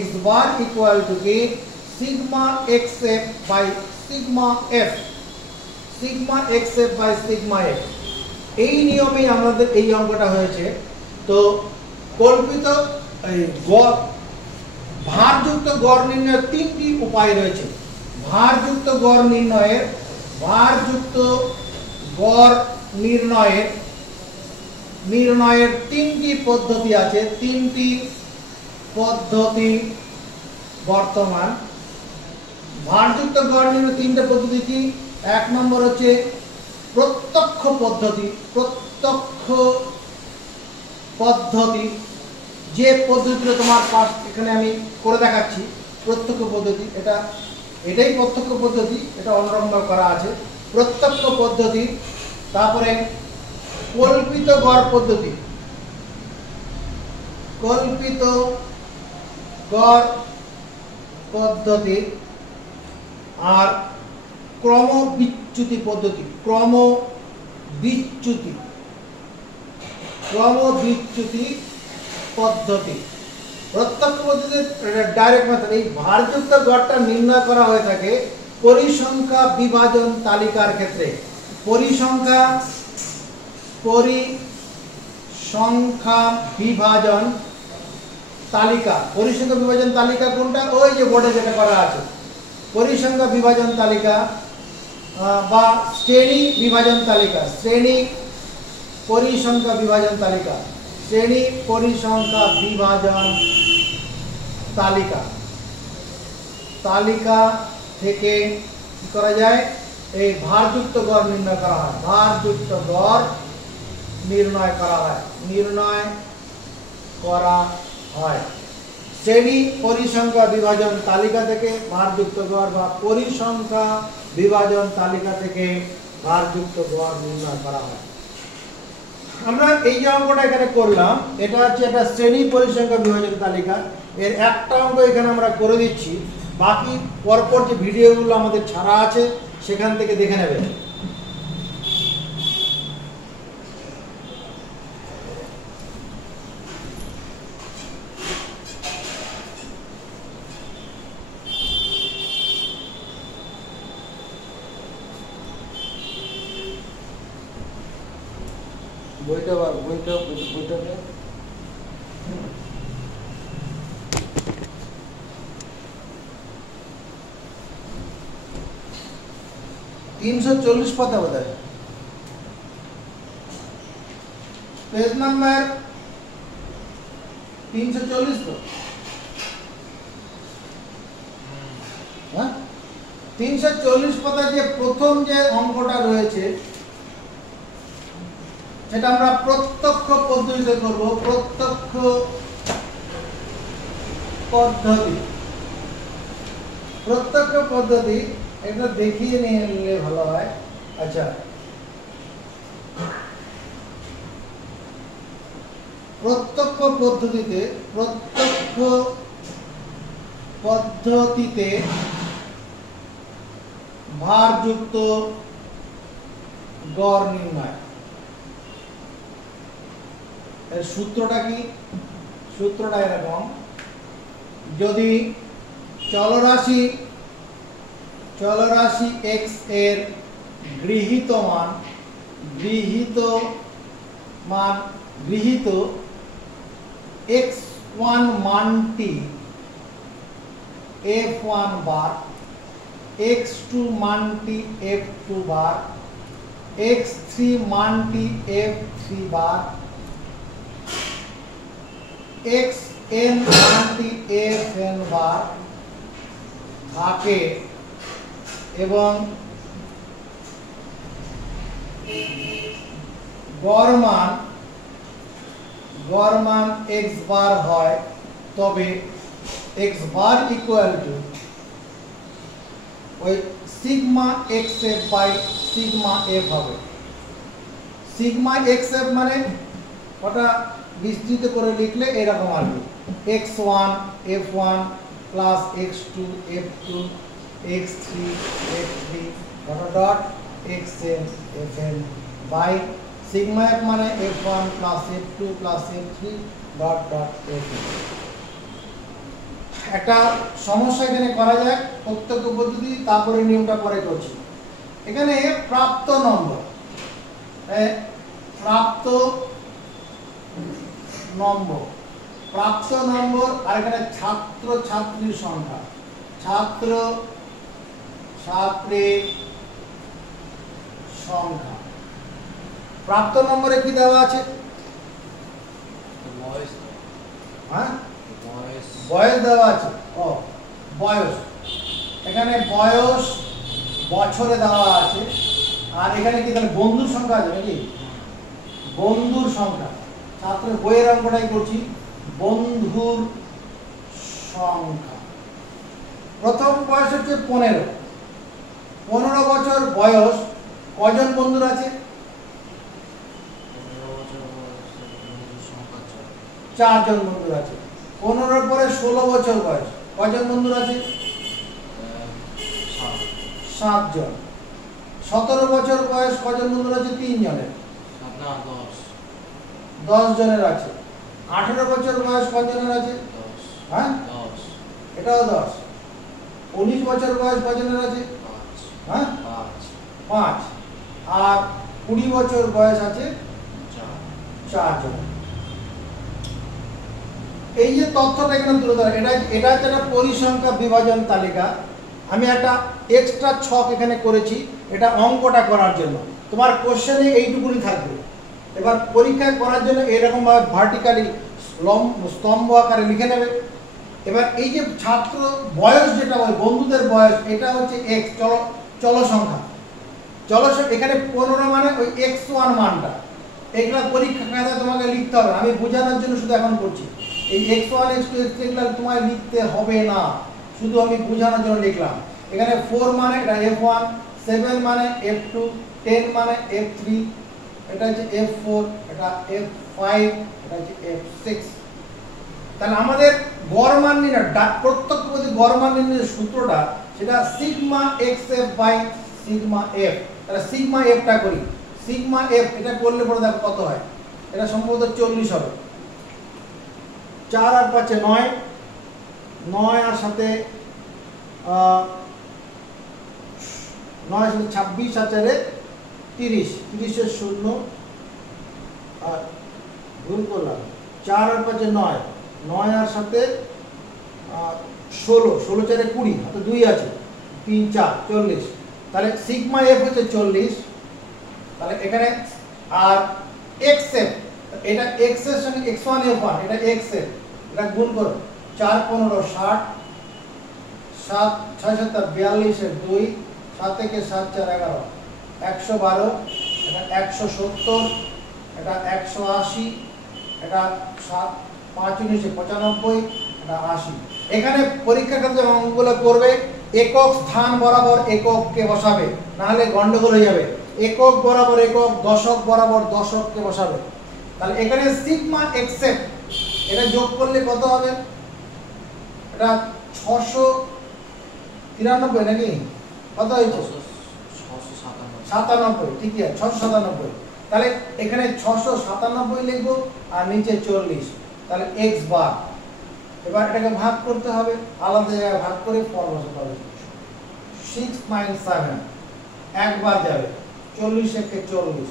x বার ইকুয়াল টু কি sigma xf by sigma f, sigma xf by sigma f। এই নিয়মেই আমাদের এই অঙ্কটা হয়েছে। তো কল্পিত গড়, ভারযুক্ত গড় নির্ণয়ের 3টি উপায় রয়েছে। ভারযুক্ত গড় নির্ণয়ের 3টি পদ্ধতি আছে, 3টি পদ্ধতি বর্তমান। ভারযুক্ত গড় নির্ণয়ের 3টে পদ্ধতি কি? 1 নম্বর হচ্ছে প্রত্যক্ষ পদ্ধতি, যে পদ্ধতিটা তোমার এখানে আমি করে দেখাচ্ছি, প্রত্যক্ষ পদ্ধতি, এটাই প্রত্যক্ষ পদ্ধতি, এটা অন্যরকম করা আছে, প্রত্যক্ষ পদ্ধতি। তারপরে কল্পিত গড় পদ্ধতি, আর ক্রমবিচ্যুতি পদ্ধতি, ক্রমবিচ্যুতি পদ্ধতি। প্রত্যক্ষ পদ্ধতির ডাইরেক্ট মেথড। এই ভারযুক্ত গড়টা নির্ণয় করা হয়ে থাকে পরিসংখ্যা বিভাজন তালিকার ক্ষেত্রে। পরিসংখ্যা বিভাজন তালিকা, পরিসংখ্যা বিভাজন তালিকা কোনটা? ওই যে বোর্ডে যেটা করা আছে, পরিসংখ্যা বিভাজন তালিকা বা শ্রেণী বিভাজন তালিকা, শ্রেণী পরিসংখ্যা বিভাজন তালিকা, শ্রেণী পরিসংখ্যা বিভাজন তালিকা থেকে কি করা যায়? এই ভারযুক্ত গড় নির্ণয় করা হয়, করা হয়। শ্রেণী পরিসংখ্যা বিভাজন তালিকা থেকে ভারযুক্ত গড় বা পরিসংখ্যা বিভাজন তালিকা থেকে ভারযুক্ত গড় নির্ণয় করা হয়। আমরা এই যে অঙ্কটা এখানে করলাম, এটা হচ্ছে একটা শ্রেণী পরিসংখ্যা বিভাজন তালিকা। এর একটা অঙ্ক এখানে আমরা করে দিচ্ছি, বাকি পরপর যে ভিডিওগুলো আমাদের ছাড়া আছে সেখান থেকে দেখে নেবেন। বইটাকে 340 পাতা বোধহয়, পেজ নাম্বার 340 তো, হ্যাঁ 340 পাতা যে প্রথম যে অঙ্কটা রয়েছে সেটা আমরা প্রত্যক্ষ পদ্ধতিতে করব। প্রত্যক্ষ পদ্ধতি এটা দেখিয়ে নিলে ভালো হয়। আচ্ছা, প্রত্যক্ষ পদ্ধতিতে ভারযুক্ত গড় নির্ণয়। এর সূত্রটা কি? সূত্রটা এরকম, যদি চলরাশি x এর গৃহীত x1 মানটি f1 বার, x2 মানটি f2 বার, x3 মানটি f3 বার, xn মানটি fn বার থাকে এবং গড় মান x বার হয়, তবে x বার ইকুয়াল টু ওই sigma xf by sigma f হবে। সিগমা xf মানে ওটা বিস্তৃত করে লিখলে এরকম আসবে, x1 f1 plus x2 f2 x3 f3 dot xn fn by sigma f মানে f1 plus f2 plus f3 dot fn। একটা সমস্যা এখানে করা যাক প্রত্যক্ষ পদ্ধতি, তারপরে নিয়মটা পরে করছি। এখানে প্রাপ্ত নম্বর আর এখানে ছাত্র ছাত্রীর সংখ্যা, ছাত্রীর সংখ্যা। প্রাপ্ত নম্বরে কি দেওয়া আছে? হ্যাঁ, বয়স দেওয়া আছে। ও বয়স, এখানে বয়স বছরে দেওয়া আছে। আর এখানে কি তাহলে বন্ধুর সংখ্যা আছে নাকি? বন্ধুর সংখ্যা, ছাত্রের বইয়ের অঙ্কটাই করছি। বন্ধুর সংখ্যা, প্রথম বয়স হচ্ছে 15 বছর বয়স, কজন বন্ধুর আছে? 4 জন বন্ধুর আছে। 15 পরে 16 বছর বয়স, কজন বন্ধুর আছে? 7 জন। 17 বছর বয়স কজন বন্ধুর আছে? 3 জনের। 10 জনের আছে। 18 বছর বয়স কজনের আছে? হ্যাঁ, এটাও 10। 19 বছর বয়স কজনের আছে? হ্যাঁ, 5। আর 20 বছর বয়স আছে 4 জন। এই যে তথ্যটা এখানে তুলে ধরা, এটা হচ্ছে একটা পরিসংখ্যা বিভাজন তালিকা। আমি একটা এক্সট্রা ছক এখানে করেছি, এটা অঙ্কটা করার জন্য। তোমার কোশ্চেনে এইটুকুনি থাকবে। এবার পরীক্ষা করার জন্য এরকম ভাবে ভার্টিক্যালি স্তম্ভ আকারে লিখে নেবে। এবার এই যে ছাত্র বয়স, যেটা বন্ধুদের বয়স, এটা হচ্ছে এক্স, চল সংখ্যা। এখানে 15 মানে ওই x1 মানটা, এগুলা পরীক্ষা খাতায় তোমাকে লিখতে হবে, আমি বোঝানোর জন্য শুধু এখন করছি। এই x1 x2 x3 এগুলা তোমায় লিখতে হবে না, শুধু আমি বোঝানোর জন্য লিখলাম। এখানে 4 মানে এটা f1, 7 মানে f2, 10 মানে f3, এটা হচ্ছে f4, এটা f5, এটা হচ্ছে f6। তাহলে আমাদের গড় মান নির্ণয়, প্রত্যক্ষ পদ্ধতি গড় মান নির্ণয়ের সূত্রটা সেটা sigma xf by sigma f। তাহলে সিগমা fটা করি, সিগমা f এটা করলে পরে দেখো কত হয়, এটা সম্ভবত 40 হবে। 4 আর 5 9, 9 আর সাথে 9 আর সাথে 26 আর 4 30, 30 এর 0 আর ভুল করলাম, 4 আর 5 9, 9 আর সাথে 16, 16 4 20, হাতে 2 আছে, 3 4 40। তাহলে সিগমা f হচ্ছে 40। তাহলে এখানে আর xf, এটা x এর সঙ্গে x1 f1, এটা xf, এটা গুণ করো, 4 15 60, 7 6 7 42 এর 2, 7 থেকে 7 4 11, 112, এটা 170, এটা 180, এটা 7 5 19 95, এটা 80। এখানে পরীক্ষার ক্ষেত্রে অঙ্কগুলো করবে একক স্থান বরাবর একককে বসাবে, না হলে গন্ডগোল হয়ে যাবে। একক বরাবর একক, দশক বরাবর দশককে বসাবে। তাহলে এখানে সিগমা xf এটা যোগ করলে কত হবে, এটা 693 নাকি কত হয়েছে, 97, ঠিকই আছে 697। তাহলে এখানে 697 লিখবো আর নিচে 40, তাহলে x বার। এবার এটাকে ভাগ করতে হবে, আলাদা জায়গায় ভাগ করে ফল বসাতে হবে। 6 - 7 একবার যাবে, 40 একে 40,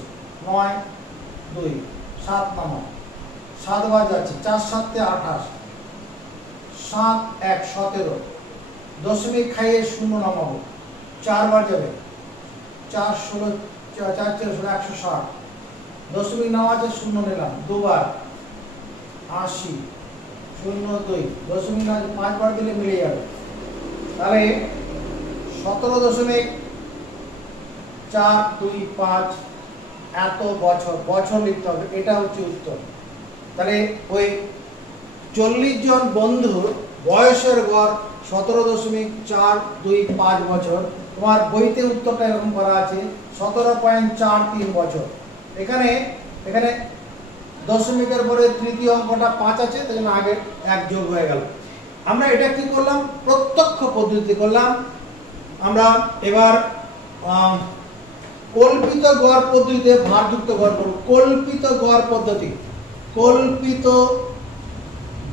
9 2 7 নামা, 7 বার যাচ্ছে, 4 7 28, 7 1 17, দশমিক খাইয়ে 0 নামাবো, 4 বার যাবে, 4 16 4 4 160, দশমিক নামা আছে 0 নিলাম, 2 বার 80, 0 2, দশমিক না 5 বার দিলে মিলে যাবে। তাহলে 17.425 এত বছর, বছর লিখতে হবে, এটা হচ্ছে উত্তর। তাহলে ওই 40 জন বন্ধুর বয়সের গড় 17.425 বছর। তোমার বইতে উত্তরটা এরকম করা আছে 17.43 বছর। এখানে এখানে দশমিকের পরে তৃতীয় অঙ্কটা 5 আছে, তাই জন্য আগে 1 যোগ হয়ে গেল। আমরা এটা কি করলাম, প্রত্যক্ষ পদ্ধতি করলাম। আমরা এবার কল্পিত গড় পদ্ধতিতে ভারযুক্ত গড় করব। কল্পিত গড় পদ্ধতি, কল্পিত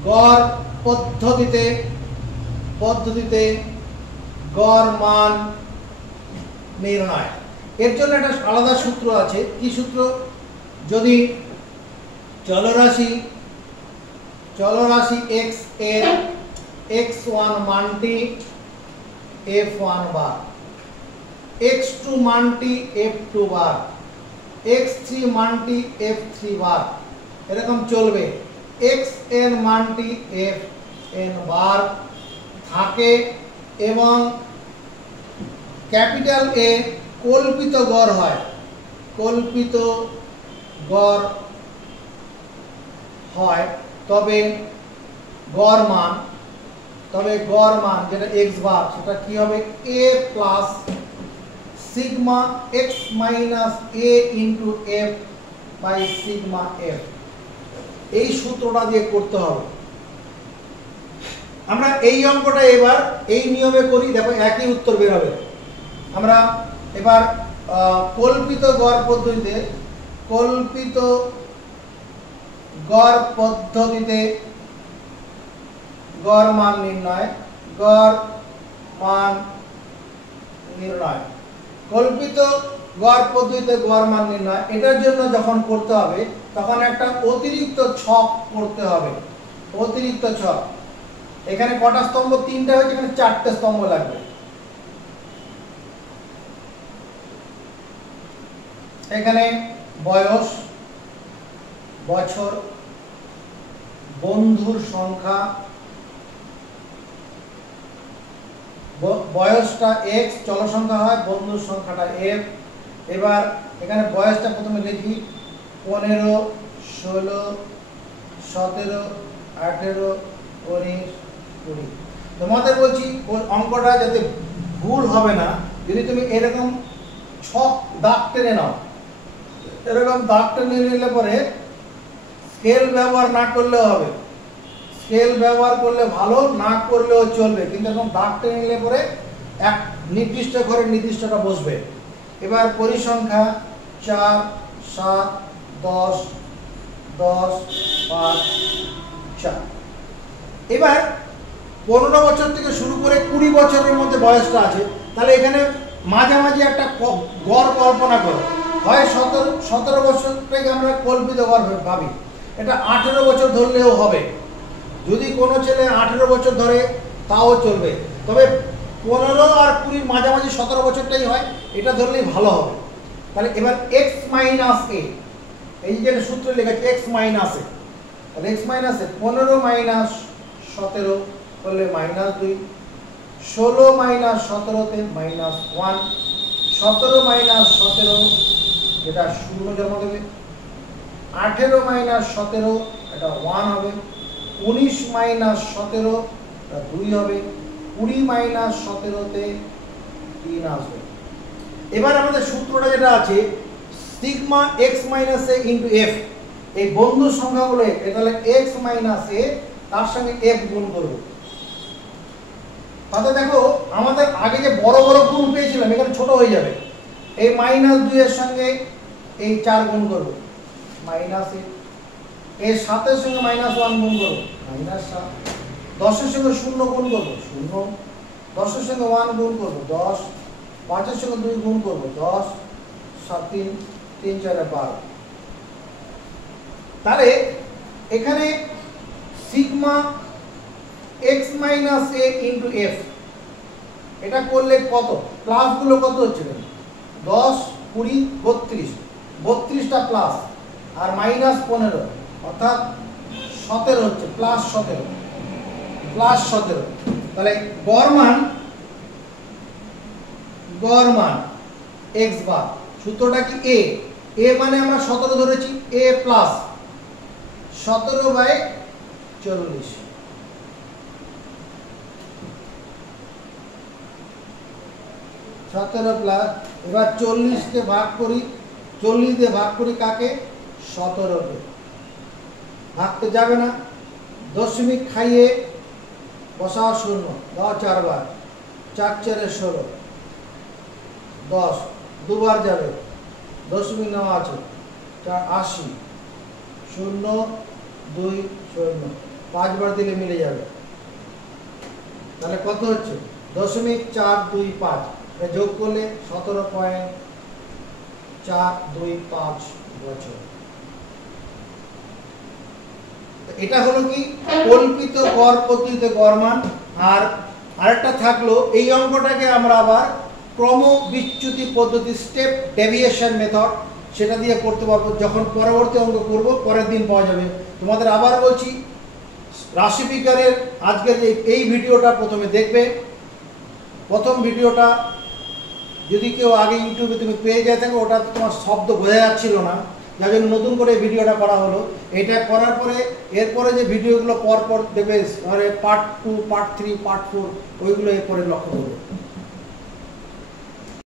গড় পদ্ধতিতে গড় মান নির্ণয়। এর জন্য একটা আলাদা সূত্র আছে। কি সূত্র, যদি চলরাশি x এর x1 মানটি f1 বার, x2 মানটি f2 বার, x3 মানটি f3 বার, এরকম চলবে। xn মানটি fn বার থাকে এবং ক্যাপিটাল A কল্পিত গড় হয়, কল্পিত গড় হয়, তবে গড় মান যেটা x বার সেটা কি হবে, a plus sigma x minus a into f by sigma f। এই সূত্রটা দিয়ে করতে হবে। আমরা এই অঙ্কটা এবার এই নিয়মে করি, দেখো একই উত্তর বের হবে। আমরা এবার কল্পিত গড় পদ্ধতিতে গড় মান নির্ণয়, কল্পিত গড় পদ্ধতিতে গড় মান নির্ণয়। এটার জন্য যখন করতে হবে তখন একটা অতিরিক্ত ছক করতে হবে। অতিরিক্ত ছক, এখানে কটা স্তম্ভ, 3টা হয়েছে, এখানে 4টে স্তম্ভ লাগবে। এখানে বয়স, বছর, বন্ধুর সংখ্যা, বয়সটা x চল সংখ্যা হয়, বন্ধুর সংখ্যাটা f। এবার এখানে বয়সটা প্রথমে লিখি 15, 16, 17, 18, 19, 20। তোমাদের বলছি অঙ্কটা যাতে ভুল হবে না, যদি তুমি এরকম ছক দাগ টেনে নাও, এরকম দাগ টেনে নিলে পরে স্কেল ব্যবহার না করলেও হবে, স্কেল ব্যবহার করলে ভালো, না করলেও চলবে, কিন্তু এরকম দাগ টেনে নিলে পরে এক নির্দিষ্ট ঘরে নির্দিষ্টটা বসবে। এবার পরিসংখ্যা 4, 7, 10, 10, 5, 4। এবার 15 বছর থেকে শুরু করে 20 বছরের মধ্যে বয়সটা আছে, তাহলে এখানে মাঝামাঝি একটা গড় কল্পনা করো। হয় 17 বছরটাকে আমরা কল্পিত গড় ভাবি, এটা 18 বছর ধরলেও হবে। যদি কোনো ছেলে 18 বছর ধরে তাও চলবে, তবে 15 আর 20 মাঝামাঝি 17 বছরটাই হয়, এটা ধরলেই ভালো হবে। তাহলে এবার x মাইনাস a, এই যে সূত্রে লেখা আছে x মাইনাস a, তাহলে x মাইনাস a 15 মাইনাস 17 করলে -2, 16 মাইনাস 17 তে -1, 17 মাইনাস 17 এটা 0 জমা দেবে, 18 মাইনাস 17 এটা 1 হবে, 19 মাইনাস 17 এটা 2 হবে, 20 মাইনাস 17 তে 3 আসবে। এবার আমাদের সূত্রটা যেটা আছে sigma x minus a into f, এই বন্ধু সংখ্যাগুলো তাহলে x মাইনাস a তার সঙ্গে f গুণ করব। তাতে দেখো আমাদের আগে যে বড় বড় গুণ পেয়েছিলাম এখানে ছোট হয়ে যাবে। এই -2 এর সঙ্গে এই 4 গুণ করব, মাইনাস a, এর 7 এর সঙ্গে -1 গুণ করব, -7, 10 এর সঙ্গে 0 গুণ করব, 0, 10 এর সঙ্গে 1 গুণ করব, 10, 5 এর সঙ্গে 2 গুণ করব, 10, 7, 3, 3, 4, 12। তাহলে এখানে sigma x minus a into f, এটা করলে কত প্লাস গুলো কত হচ্ছে 10, 20, 32, 32টা প্লাস আর -15 অর্থাৎ 17 হচ্ছে, +17, তাহলে গড় মান x বার। সূত্রটা কি a মানে আমরা 17 ধরেছি, a প্লাস 17/40, প্লাস, এবার 40 কে ভাগ করি, 40 দিয়ে ভাগ করি কাকে, 17 কে, ভাগতে যাবে না, দশমিক খাইয়ে বসাও 0, দাও 4 বার, 4 4 16, 10, দুবার যাবে, দশমিক নেওয়া আছে 80, 0 2 0, 5 বার দিলে মিলে যাবে। তাহলে কত হচ্ছে 0.425, যোগ করলে 17.425 বছর। এটা হলো কি কল্পিত গড় পদ্ধতিতে গড় মান। আর আরেকটা থাকলো এই অঙ্কটাকে আমরা আবার ক্রম বিচ্যুতি পদ্ধতি, স্টেপ ডেভিয়েশন মেথড, সেটা দিয়ে করতে পারবো। যখন পরবর্তী অঙ্ক করব পরের দিন পাওয়া যাবে। তোমাদের আবার বলছি রাশিবিজ্ঞানের আজকের এই ভিডিওটা প্রথমে দেখবে। প্রথম ভিডিওটা যদি কেউ আগে ইউটিউবে তুমি পেয়ে যায় থাকো, ওটা তোমার শব্দ বোঝা যাচ্ছিল না, যার জন্য নতুন করে ভিডিওটা করা হলো। এটা করার পরে এরপরে যে ভিডিওগুলো পর দেবে, পার্ট 2, পার্ট 3, পার্ট 4, ওইগুলো এরপরে লক্ষ্য করবে।